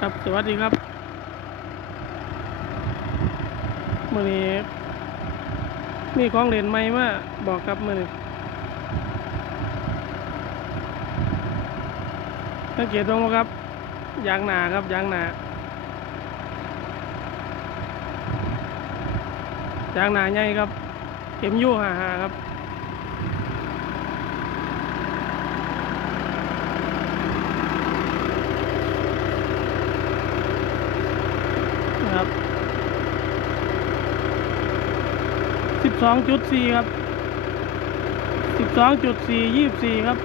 ครับสวัสดีครับมื่อนี้มีของเล่นใหม่มาบอกครับมื่อนี้สังเกตตรงบ่ครับยางหนาครับยางหนายางหนาใหญ่ครับเข็มยู่หาหาครับ สองจุดสี่ครับสิบสองจุดสี่ยี่สิบสี่ครับ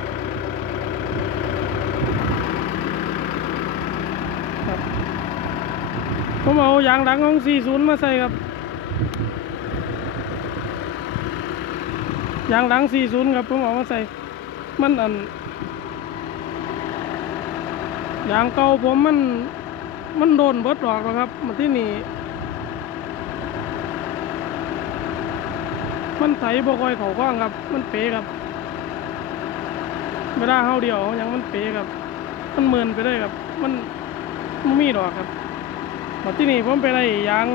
ผมเอายางหลังของสี่ศูนย์มาใส่ครับยางหลังสี่ศูนย์ครับผมเอามาใส่มันอันยางเก่าผมมันมันโดนเบิดดอกแล้วครับมันที่นี่ มันไถบ่คอยเขากว้างครับ มันเป๋ครับเวลาเฮาเดียวยังมันเป๋ครับ มันเมินไปเลยครับ มันมันมีดอกครับมาที่นี่ผมไปได้ยาง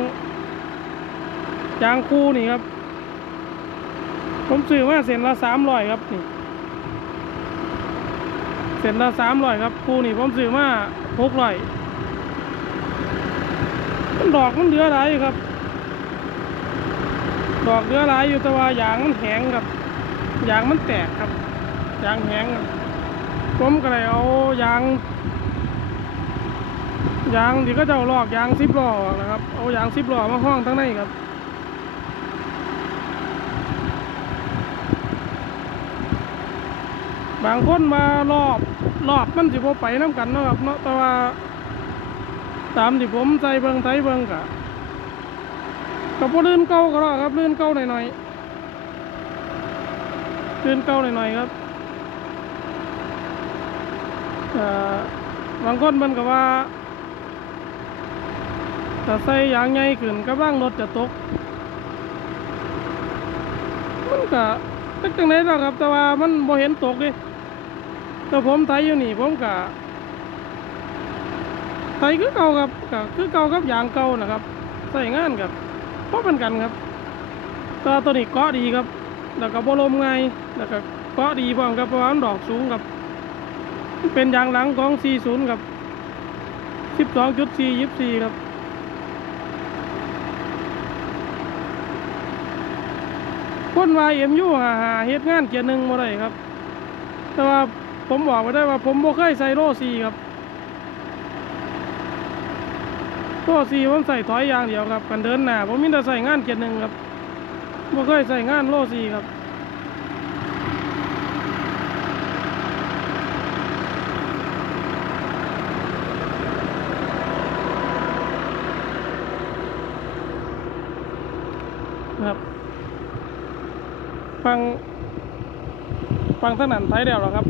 ยางคู่นี่ครับ ผมซื้อมาเส้นละสามร้อยครับนี่เส้นละสามร้อยครับคู่นี่ผมซื้อมาหกร้อยมันดอกมันเหลือหลายอยู่ครับ ดอกเหลือหลายอยู่แต่ว่ายางมันแห้งครับยางมันแตกครับยางแห้งครับผมก็เลยเอายางยางที่ก็จะเอาลอกยางซิปล้อกนะครับ เอายางซิปล้อมาห้องทั้งในครับบางคนมารอบรอบมันสิบ่ไปน้ำกันนะครับเนาะแต่ว่าตามที่ผมใส่เบิงไทยเบิงกะ กับพลื่นเก่าก็รอครับลื่นเก่าหน่อยๆลื่นเก่าหน่อยๆครับบางคนมันก็ว่าถ้าใส่ยางใหญ่ขึ้นกำลังรถจะตกมันก็ตักจังไหนล่ะครับ แต่ว่ามันบ่เห็นตกเลยแต่ผมไทยอยู่นี่ผมกะไทยคือเก่าครับก็คือเก่าครับยางเก่านะครับ ใส่งานครับ เพราะเป็นกันครับแตว่ตัวนี้เกาะดีครับ แล้วก็บ่ลมไงแล้วก็เกาะดีพร้อมครับเพราะว่ามดอกสูงครับ เป็นยางหลังของ 40 ครับ 12.4 24 ครับคนวายเอ็มยูหาหาเฮ็ดงานเกียร์หนึ่งมาได้ครับ แต่ว่าผมบอกไว้ได้ว่าผมบ่เคยใส่โลซีครับ ตัวสีผมใส่ถอยอย่างเดียวครับกันเดินหน้าผมมีแต่ใส่งานเกียร์หนึ่งครับไม่เคยใส่งานโลสีครับครับฟังฟังทั้งนั้นไทยเดียวหรอครับ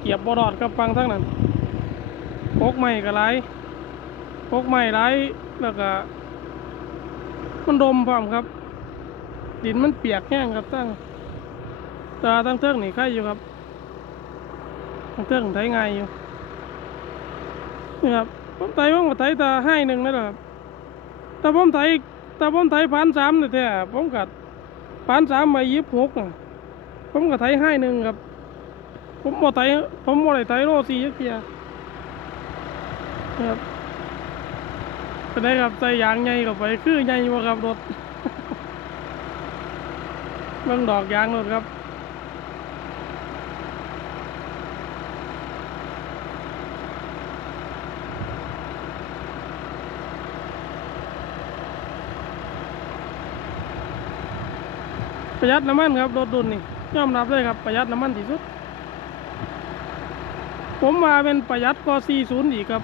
เกียบบอดอดกับฟังทั้งนั้นพกใหม่กับไร พกไม้ไรแล้วก็ มันดมพร้อมครับ ดินมันเปียกแห้งครับตั้งตาตั้งเทิงนี่ใครอยู่ครับตั้งเทิงไถง่ายอยู่นี่ครับผมไถผมก็ไถตาให้หนึ่งนั่นแหละครับแต่ผมไถแต่ผมไถพันสามนี่แท้ผมกัดพันสามมายิบหกนะผมก็ไถให้หนึ่งครับ ผมบ่ไถผมบ่ได้ไถโลสี่ยักเทียนะครับ เป็นไงครับใส่ยางใหญ่เข้าไปคือใหญ่บ่ครับรถเบิ่งดอกยางรถครับประหยัดน้ำมันครับรถดุนนี่ยอมรับเลยครับประหยัดน้ำมันที่สุด ผมมาเป็นประหยัดก็40อีกครับ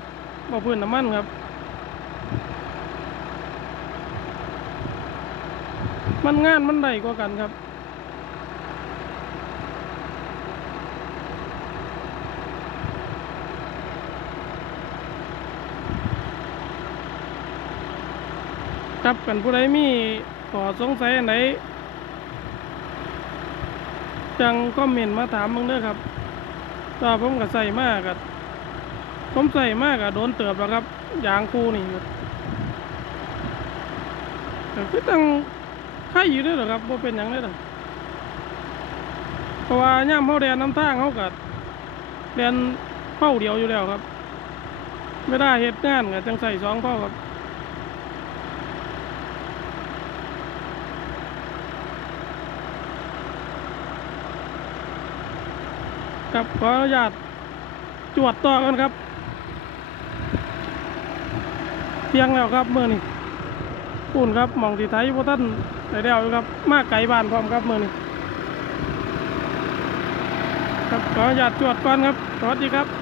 บ่พื้นน้ำมันครับ มันงานมันได้กว่ากันครับ ครับกันผู้ใดมีขอสงสัยอันไหนจังคอมเมนมาถามมึงเด้อครับถ้าผมก็ใส่มากกับผมใส่มากอะโดนเติบแล้วครับยางคูนี่แต่คือตั้ง ไข่อยู่ด้วยหรอครับว่าเป็นอย่างนี้หรอเพราะว่าย่ามเขาแดนน้ำทางเขากัดแดนเป้าเดียวอยู่แล้วครับไม่ได้เฮ็ดงานกับจังใส่สองเป้าครับครับขออนุญาตจวดต่อกันครับเที่ยงแล้วครับเมื่อนี้ ปุ่นครับมองที่ไทยพวกท่านได้แล้วอยู่ครับ มากไกลบ้านพร้อมครับมือนี้ครับขออนุญาตจวดก่อนครับสวัสดีครับ